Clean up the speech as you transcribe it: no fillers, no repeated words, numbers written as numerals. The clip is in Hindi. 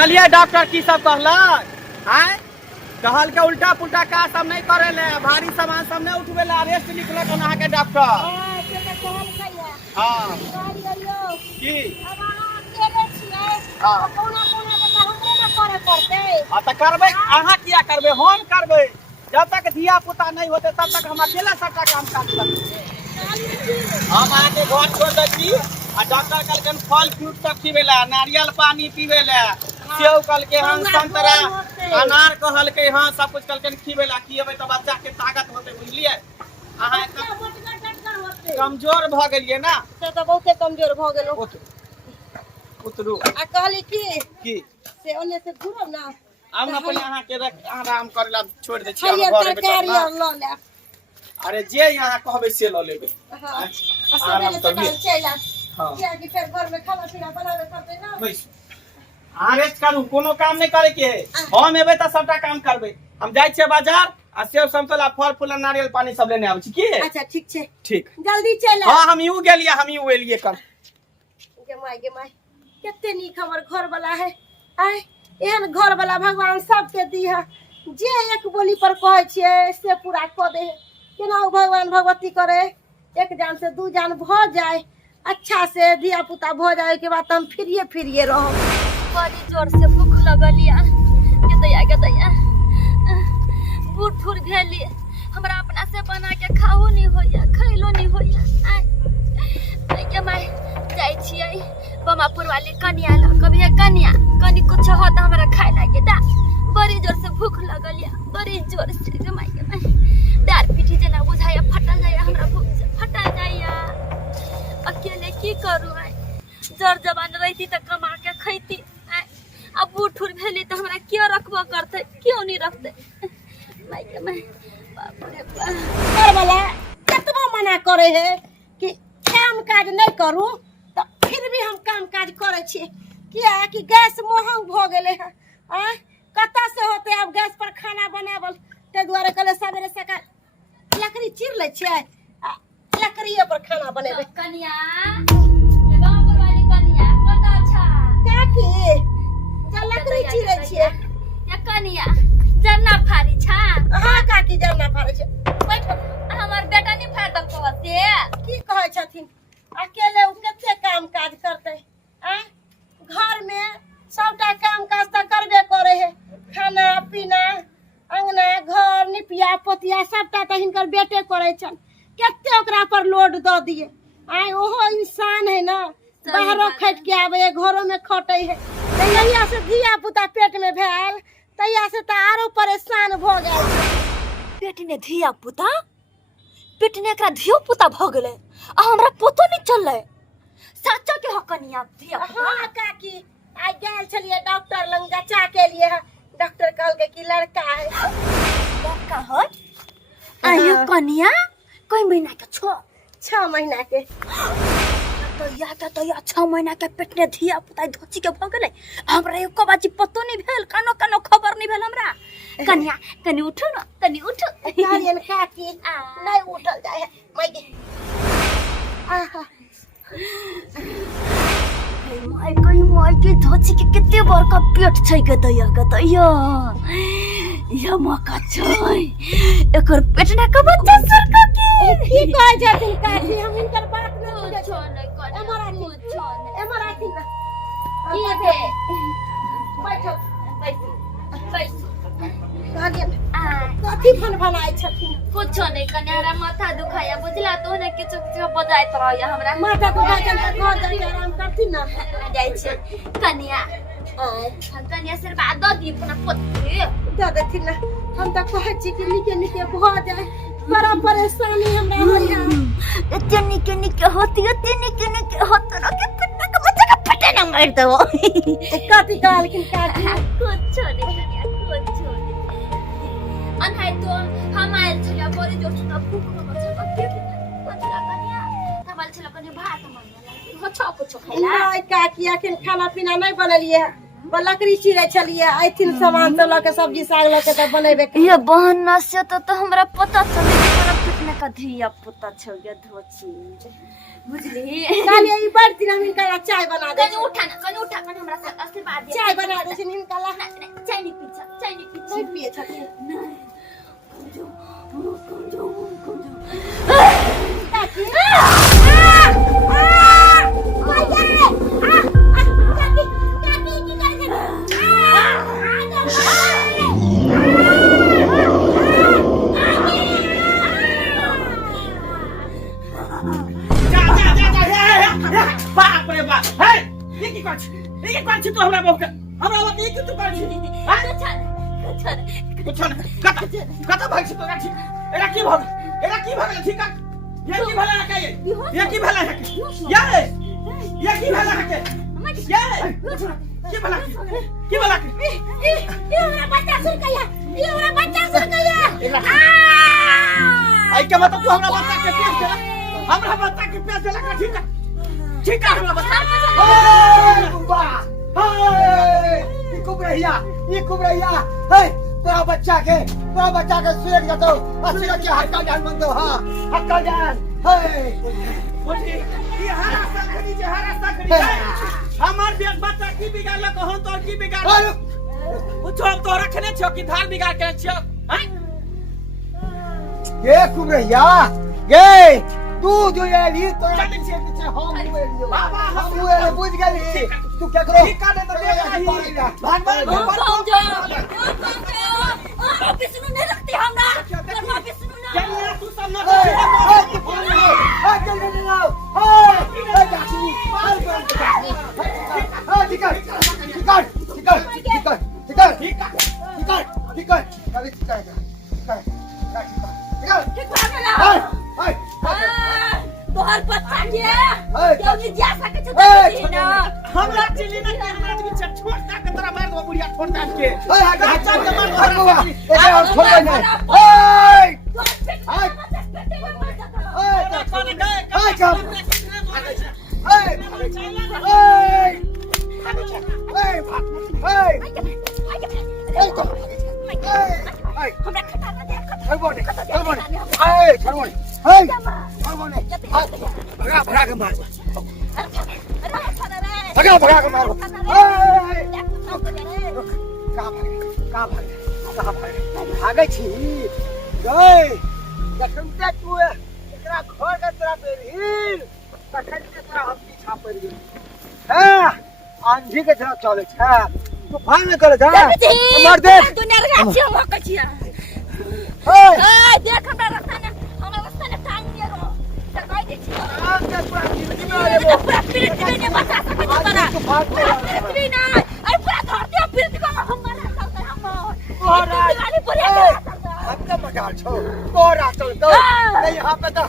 देखलिए डॉक्टर की सब कहलक हैं कहल के उल्टा पुल्टा का सब नहीं करे ले भारी सामान सब नहीं उठवे ले अरेस्ट लिखलक अहाँ के डॉक्टर हां की हां त करबे अहाँ किया करबे हम करबे जब तक धिया पुता नहीं होते तब तक हम अकेला सबका काम काज करते हम आके घर छोड़ देती आ डॉक्टर कहलकन फल फ्रूट सब खिबेला नारियल पानी पीवेला सेव कहलके हम संतरा अनार कहलके हां सब कुछ कहलकन खिबेला खिएबे त बच्चा के ताकत होते बुझलिए अहाँ कमजोर भ गेलिए ना से तो बहुते कमजोर भ गेलो उतरू आ कहली की से ओने से घुरब ना हम ना पहले अहाँ के आराम करेला छोड़ दे छी हम घर में तरकारी ल ले अरे जे यहाँ कहबे से ल लेबे हां आराम सब चला हां क्या कि फिर घर में खाना पीना बनावे पड़ते ना बैस आरेस्ट करू कोनो काम नहीं करे के हम एबे त सबटा काम करबे हम जाय छियै बाजार आ सेब संतरा फल फूल नारियल पानी सब लेने आबै छी की अच्छा ठीक छे ठीक जल्दी चला हां हम यू गेलिए हम यू एलिए कर गे माय केते नीक हमर घर वाला है आय एहन घर वाला भगवान सबके दिहा जे एक बोली पर कहै छियै से पूरा क दे केना भगवान भगवती करे एक जान से दू जान भ जाए अच्छा से धिया पुता भ जाए के बाद हम फिरिए रहो बड़ी जोर से भूख लगलिया के दैया बूढ़ ठुर भेली हमरा अपना से बना के खाओ नहीं होया खैलो नहीं होया आई के माय जाई छियै बमापुर वाली कन्या ला कभी कन्या कनी कुछ होता हमरा खाए लागे दा बड़ी जोर से भूख लगलिया बड़ी जोर से के माय डार पीठी जना बुझाया फटल जाया हमरा भूख से फटल जाया अकेले की करू आई जर जवान रहती त कमा के खैती अब बूढ़ ठुर भेली त हमरा क्यों रखबो करते क्यों नहीं रखते माय के माय बाप रे बाप घर वाला केतबो मना करे है कि काम काज नहीं करू तो फिर भी हम काम काज करे छी किया कि गैस महंग भ गेले है आ कता से होते अब गैस पर खाना बनावल ते द्वारा कले सवेरे सकाल लकड़ी चीर ले छियै लकड़ीए पर खाना बनेबे कन्या ये बाबूपुर वाली कन्या कता अच्छा काकी जा लकड़ी चीरे छियै ये कन्या जरना फारी छा हां काकी जरना फारे छै बैठो हमर बेटा नहीं फाड़ दम को से की कहै छथिन अकेले उ कते काम काज करते आ घर में सबटा काम काज त करबे करे है खाना पीना अंगना घर निपिया पोतिया सबटा त हिनकर बेटे करे छन कते ओकरा पर लोड द दिए आय ओहो इंसान है ना बाहरो खट के आवे घरों में खटै है तैया से धिया पुता पेट में भेल तैया से त आरो परेशान भ गेल बेटी ने धिया पुता पेट ने एकरा धियो पुता भ गेले आ हमरा पतो नहीं चलले सच्चा के हकनिया धिया पुता हां काकी आई गेल छलिए डॉक्टर लंग जांचा के लिए डॉक्टर कहल कि लड़का है लड़का है आयो कन्या कोई महीना के 6 महीना के तो या 6 महीना के पेट ने धिया पुता धोची के भ गेले हमरा एको बाजी पतो नहीं भेल कानो खबर नहीं भेल हमरा कन्या कनी उठो न कनी उठो नारियल काकी नहीं उठल जाए माई आहा माय के धोची के कितने बार का पेट छै के दैया या मका छै एकर पेट ना के बच्चा सरका के की कहै छथिन काकी हम इनकर बात नहीं बुझै छो नहीं कर एमरा की ना की भे बैठो बैठ नारियल कथी बनाई छथिन कुछ नहीं कन्या माथा दुखाया बुझला तो ने किछ बजाइत रहया हमरा माथा दुखाय छन त घर जाके आराम करथिन ना जाय छै कन्या कन्या सिर बाद द दी पुना पोते दे देथिन ना हम त कहै छी कि निके भ जाए बड़ा परेशानी हमरा होइया इतने निके होती न के पिट्टा के बच्चा का फटे न मार देबो कथी कहल कि काकी कुछ नहीं कन्या कुछ नहीं अनहाय तो हम आयल छलिया बड़ी जोर से भूख लगल छ पेट बच्चा कन्या तबल छल कन्या भात मन हो कुछ खैला नहीं काकी अखन खाना पीना नहीं बनलिए लकड़ी चीरे छलिए आइथिन सामान तो लके सब्जी साग लके त बनेबे ये बहन से तो हमरा पता चले हमरा अपने का धिया पुता छोगे धोची बुझली काली ई बड़ दिन हम इनका चाय बना दे कनी उठा कनी हमरा से आशीर्वाद दे चाय बना दे इनका ला चाय नहीं पीछा नहीं पिए छथिन काकी बाप रे बाप हे ये की कर छी तू हमरा बाप के हमरा बाप के तू कर छी कुछ न कत भाग छी तो कर छी एरा की भाग ठीक है ये की भला है ये की भला है ये की भला है ये की भला ये हमरा बच्चा सुन गया आई के मतलब तू हमरा बच्चा के पेट देला हमरा बच्चा के पेट देला का ठीक है हमरा बच्चा ए वाह ये कुबरैया हे तोरा बच्चा के सुरग दो असुर के हक्का जान बंदो हां हक्का जान हे बोली ये हरा सखरी हमार बेट बच्चा की बिगाड़ ल कहूं तो की बिगाड़ पूछो हम तो रखने छो कि धार बिगाड़ के छो हैं ये कुबरैया ये तू जो ये ली तो पीछे हम हुए बुझ गई तू क्या करो ठीक कर दे तो भगवान विष्णु नहीं रखती हमरा विष्णु ना तू सब ना तोहर बच्चा के क्यों नहीं जा सके छ ना हमरा चिल्ली ना हमरा के बीच छोड़ दा के तरह मार दो बुढ़िया छोड़ दा के अच्छा के मार छोड़ भगा के मार भागे छी गए जखन तक तू एकरा घर के तरफ बेरहिल तखन के तरह हम पीछा पड़ गेल हां आंधी के तरह चले छ तूफान में करे जा मार दे दुनिया रे गाछी हम के छिया ए देख हमरा रास्ता ने टाइम दिए रो चकाई दे छी आम के पूरा जिंदगी में आले पूरा पीरित में नहीं बचा सके तोरा पीरित ना अरे पूरा धरती पीरित को हम मार तोरा गाली पूरी हम का मजाल छो तोरा तो नहीं यहां पे तो